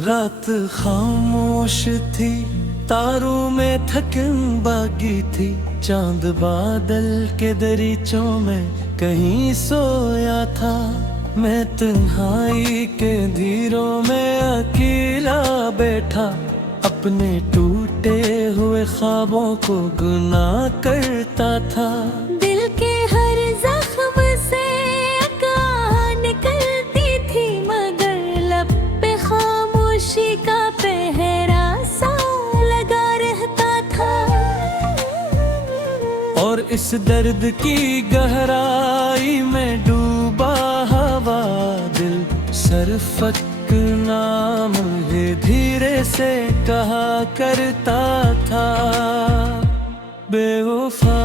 रात खामोश थी, तारों में थकन बाकी थी। चांद बादल के दरीचों में कहीं सोया था। मैं तन्हाई के धीरों में अकेला बैठा, अपने टूटे हुए ख्वाबों को गुनाह करता था। दिल के हर जख्म से आह निकलती थी, मगर लब पे खामोशी का पहरा सा लगा रहता था। और इस दर्द की गहराई में डूबा हवा दिल सरफक नाम है धीरे से कहा करता था। बेवफा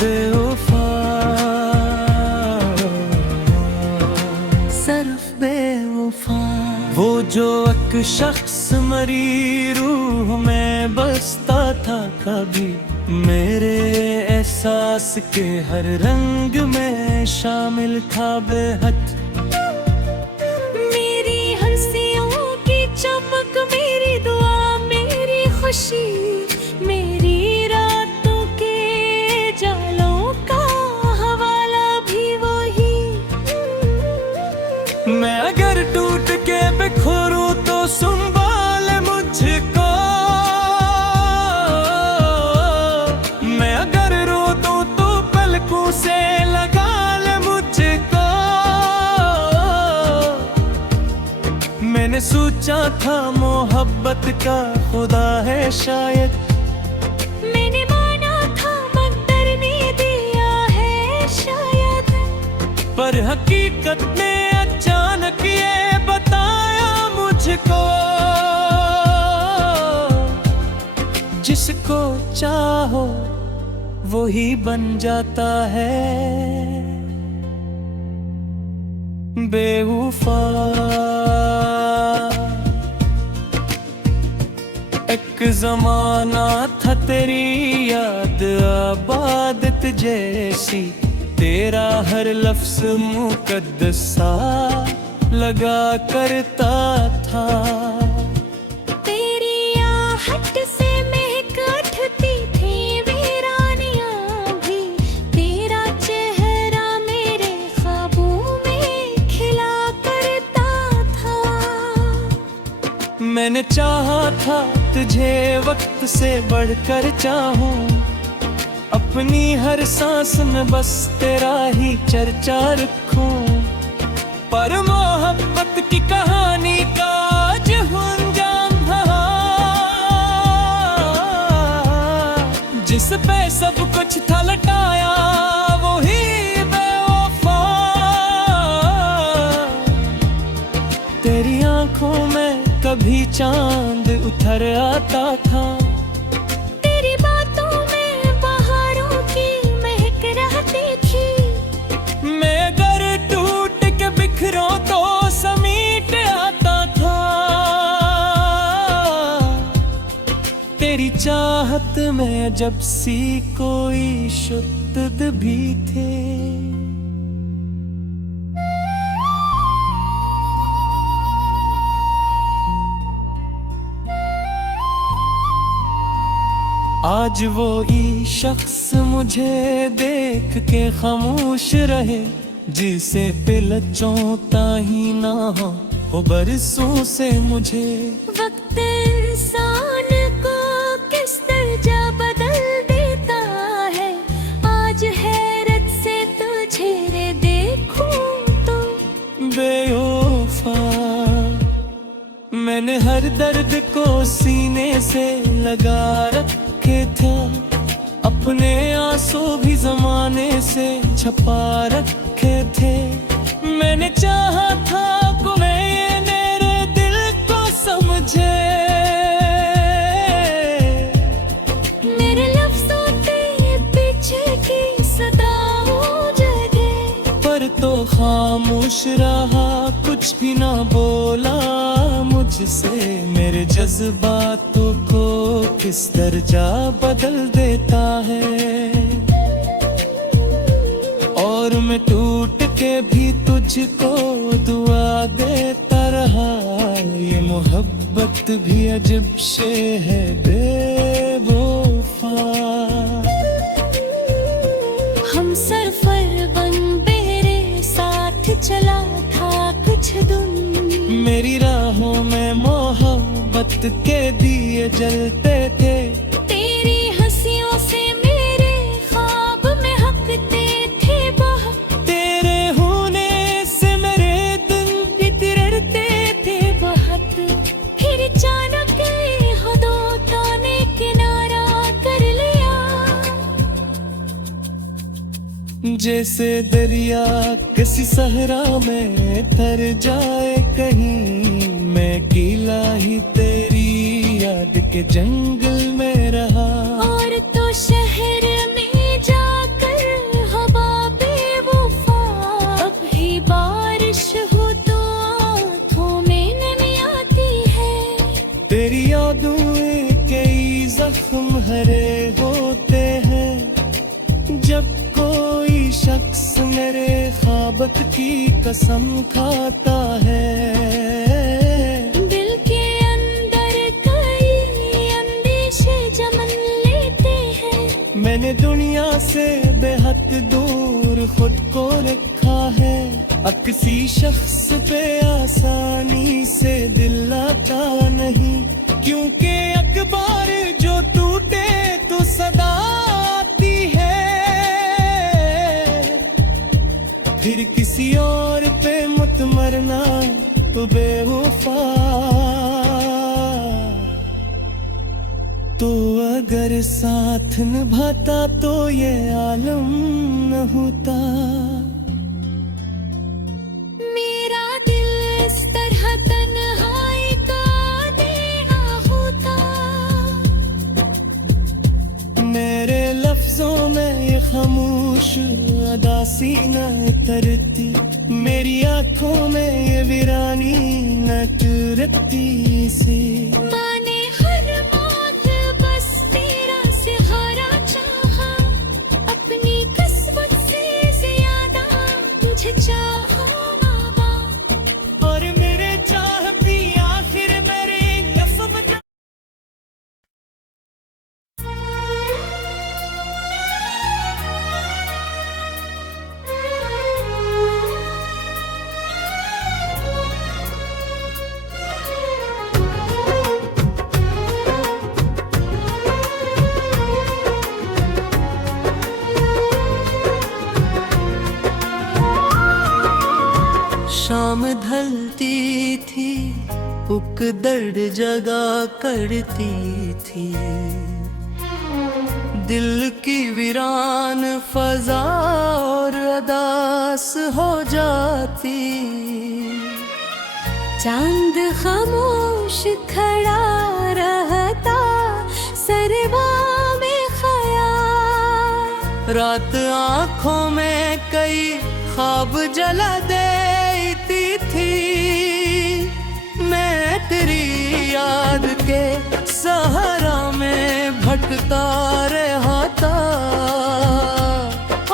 बेवफा सिर्फ बेवफा। वो जो एक शख्स मरी रूह में बसता था, कभी मेरे एहसास के हर रंग में शामिल था बेहद। मेरी हंसियों की चमक, मेरी दुआ, मेरी खुशी, मेरी रातों के जालों का हवाला भी वही। मैं अगर टूट के बिखरूं तो संभाल मुझको, मैं अगर रो दूं तो पलकों से लगा ले मुझको। मैंने सोचा था मोहब्बत का खुदा है शायद, मैंने माना था मगर ने दिया है शायद। पर हकीकत ने अचानक ये बताया मुझको, जिसको चाहो वही बन जाता है बेवफा। एक जमाना था तेरी याद आबादत जैसी, तेरा हर लफ्ज मुकद्दस सा लगा करता था। तेरी आहट से महक उठती थी वीरानियां भी, तेरा चेहरा मेरे ख्वाबों में खिला करता था। मैंने चाहा था तुझे वक्त से बढ़कर चाहूं, अपनी हर सांस में बस तेरा ही चर्चा रखूं। पर मोहब्बत की कहानी का आज अंजाम था, जिस पे सब कुछ था लटाया वही बेवफा। तेरी आंखों में कभी चांद उतर आता था, तेरी बातों में बहारों की महक रहती थी। मैं अगर टूट के बिखरों तो समीट आता था। तेरी चाहत में जब सी कोई शुद्ध भी थे। आज वो ही शख्स मुझे देख के खामोश रहे, जिसे पिलचोता ही ना हो बरसों से मुझे। वक्त इंसान को किस दर्जा बदल देता है, आज हैरत से तुझे देखूं तो बेवफा। मैंने हर दर्द को सीने से लगा रखे थे, अपने आंसू भी जमाने से छुपा रखे थे। मैंने चाहा था कोई मेरे दिल को समझे, मेरे लफ्ज़ों के पीछे की सदाओं जगे। पर तो खामोश रहा, कुछ भी ना बोला मुझसे। मेरे जज्बातों को किस दर्जा बदल देता है, और मैं टूट के भी तुझ मुझको दुआ देता रहा। ये मोहब्बत भी अजब से है बेवफा। हम सरफर बन तेरे साथ चला था कुछ दिन। मेरी राहों में मोहब्बत के दिए जलते थे। तेरी हंसियों से मेरे ख्वाब में हकते थे बहुत। तेरे होने से मेरे दिन बिखरते थे बहुत। फिर अचानक हदों ने किनारा कर लिया। जैसे दरिया किसी सहरा में तर जाए कहीं। मैं अकेला ही तेरी याद के जंगल में रहा। और तो शहर में जाकर हवा बेवफा। अब ही बारिश हो तो आँखों में नमी आती है। तेरी यादों में कई जख्म हरे होते हैं। जब कोई शख्स मेरे ख्वाबत की कसम खाता है। दिल के अंदर कई अंदेशे जमन लेते हैं। मैंने दुनिया से बेहद दूर खुद को रखा है। अब किसी शख्स पे आसानी से दिल लाता नहीं। क्योंकि अखबार जो टूटे तो सदा आती है। फिर किसी और पे मत मरना तो बेवफा। तो अगर साथ निभाता तो ये आलम न होता। मेरा दिल इस तरह तन्हाई का देना होता। मेरे लफ्जों में ये खामोश अदासी न तरती। मेरी आंखों में ये वीरानी न तुरती सी। माने हर मौत बस तेरा सहारा चाहा। अपनी किस्मत से ज्यादा तुझे चाहा बाबा। और मेरे चाहती आखिर मेरे लफ्ज़ शाम ढलती थी उक दर्द जगा करती थी। दिल की वीरान फजा और अदास हो जाती। चांद खामोश खड़ा रहता सरवा में ख्याल। रात आंखों में कई ख्वाब जला देती थी। मैं तेरी याद के सहारा में भटकता रहा था।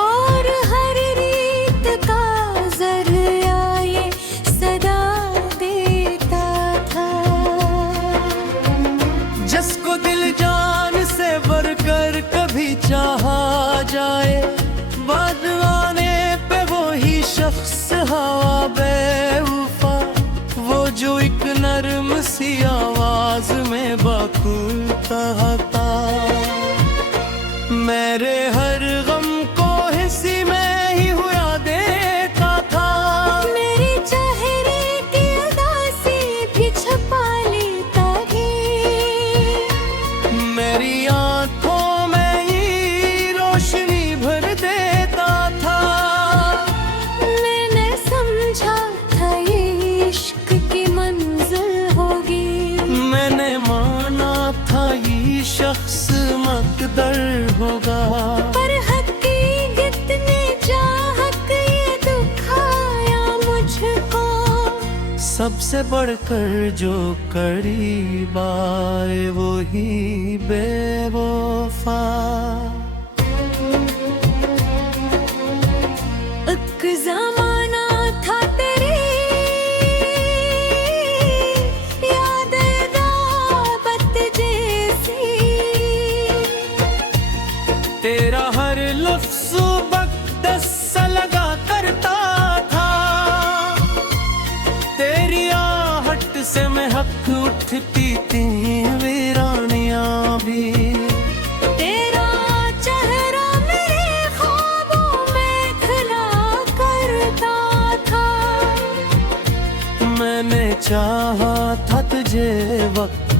और हर रीत का जरिया ये सदा देता था। जिसको दिल जान से बढ़कर कभी चाहा जाए। बाद आने पे वो ही शख्स हवा बेवफा। वो जो एक नरम सी आवाज में बाकुल कहता। मेरे हर गम को हिस्सी में ही हुआ देता था। मेरे चेहरे की उदासी भी छुपा लेता है। मेरी आंखों में ही रोशनी भर देता था। मैंने समझा था ये इश्क की मंजिल होगी। मैंने माना था ये शख्स मकदर होगा। पर हकीकत ने चाहत ये दुखाया मुझको। सबसे बढ़कर जो करीब आए वो ही बेवफा। एक ज़माना था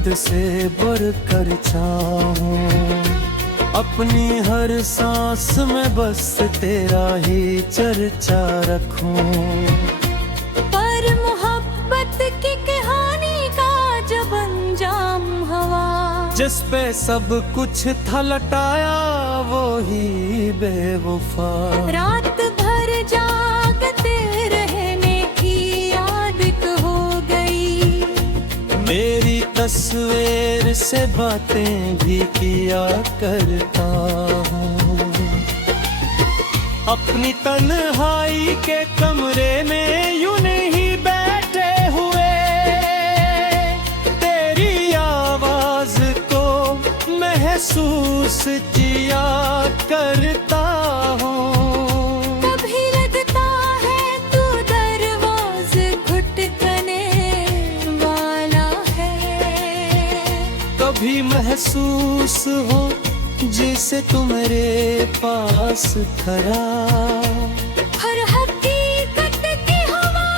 वक्त से बढ़कर चाहूं, अपनी हर सांस में बस तेरा ही चर्चा रखूं। पर मोहब्बत की कहानी का जब अंजाम हुआ, जिस पे सब कुछ था लटाया वो ही बेवफा। रात भर जागते रहने की आदत हो गई, मेरी तस्वीर से बातें भी किया करता हूँ। अपनी तन्हाई के कमरे में यूं नहीं बैठे हुए, तेरी आवाज को महसूस किया करता हूँ। कभी लगता है तू दरवाजे खटखने वाला है, कभी महसूस हो जैसे तू मेरे पास खड़ा। हर हकीकत की हवा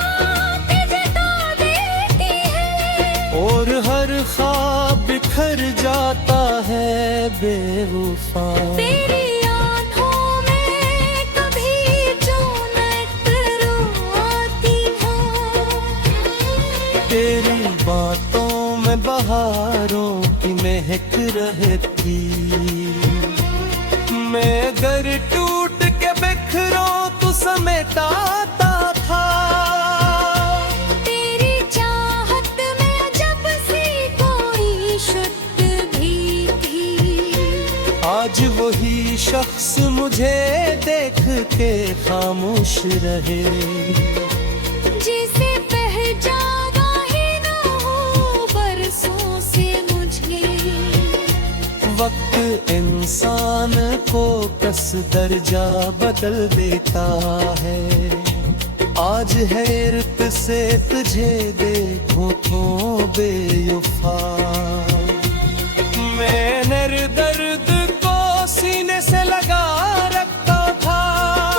पे जता देती है, और हर ख्वाब बिखर जाता है बेवफा। तेरी आँखों में कभी जो नजर आती हूँ, तेरी बातों में बहारों की महक रहती। मैं घर टूट के बिखरों तू समेटाता था। तेरी चाहत में जब सी कोई शुद्ध भी थी, आज वही शख्स मुझे देख के खामोश रहे, जिसे पहचाना ही ना हो बरसों से मुझे। वक्त इंसान को कस दर्जा बदल देता है। आज हैरत से तुझे देखूं तो बेवफा। मैंने दर्द को सीने से लगा रखा था,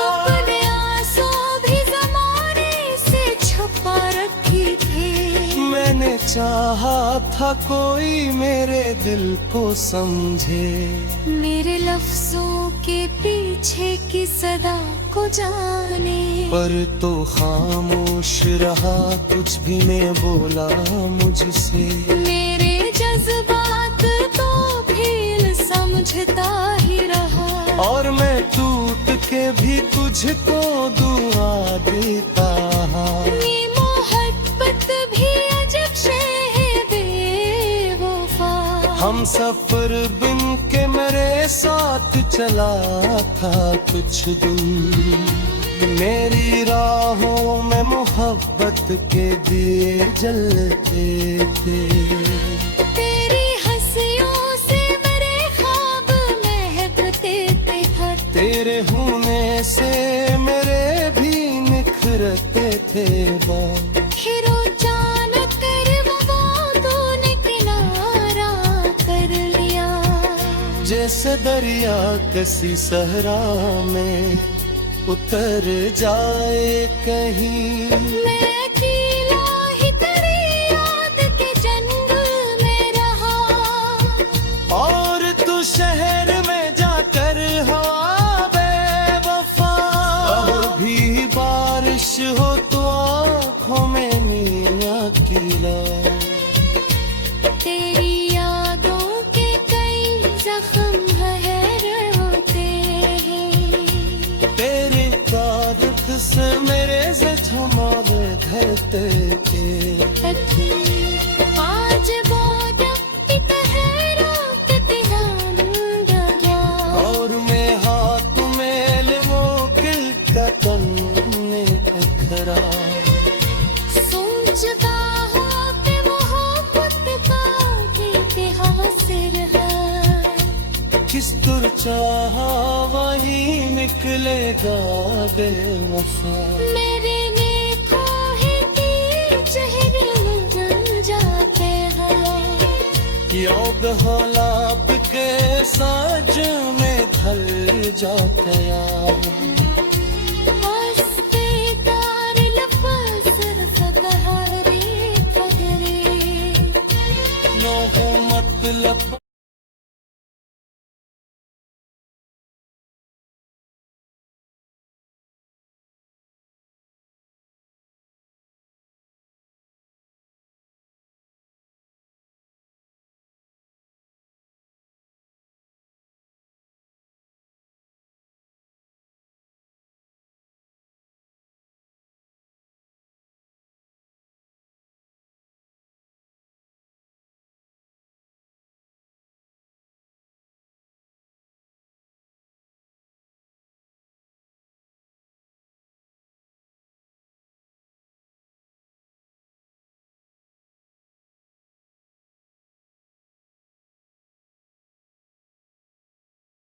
अपने आंसू भी ज़माने से छुपा रखी थी। मैंने चाहा था कोई मेरे दिल को समझे, मेरे लफ्जों के पीछे की सदा को जाने। पर तो खामोश रहा, कुछ भी मैं बोला मुझसे। मेरे जज्बात तो भील समझता ही रहा, और मैं टूट के भी तुझको दुआ देता। ये मोहब्बत भी अजब शे है बेवफा। हम सफर बिन के मेरे साथ चला था कुछ दिन, मेरी राहों में मोहब्बत के दिए जलते थे। तेरी हंसियों से मेरे ख्वाब महकते थे हर, तेरे होने से मेरे भी निखरते थे बाल। खिरो जान कर वो तूने किनारा कर लिया, जैसे दरिया किसी सहरा में उतर जाए कहीं। मैं अकेला ही तेरी याद के जंगल में रहा, और तू शहर में जाकर हवा बेवफा। अब भी बारिश हो तो आँखों में मीना कीला। तेरी यादों के कई जख्म है होते हैं, तेरे तारुफ से मेरे जख्म धरते थे। आज बहुत और मैं हाथ में वो किल का तन्ने पकड़ा। सोचता हूँ कि मोहब्बत का इतिहास रहा, किस तुर चाहा वही निकलेगा बेवफा। मेरे नेकों ही चेहरे बन जाते हैं, योग हलाप के साज में ढल जाते यार।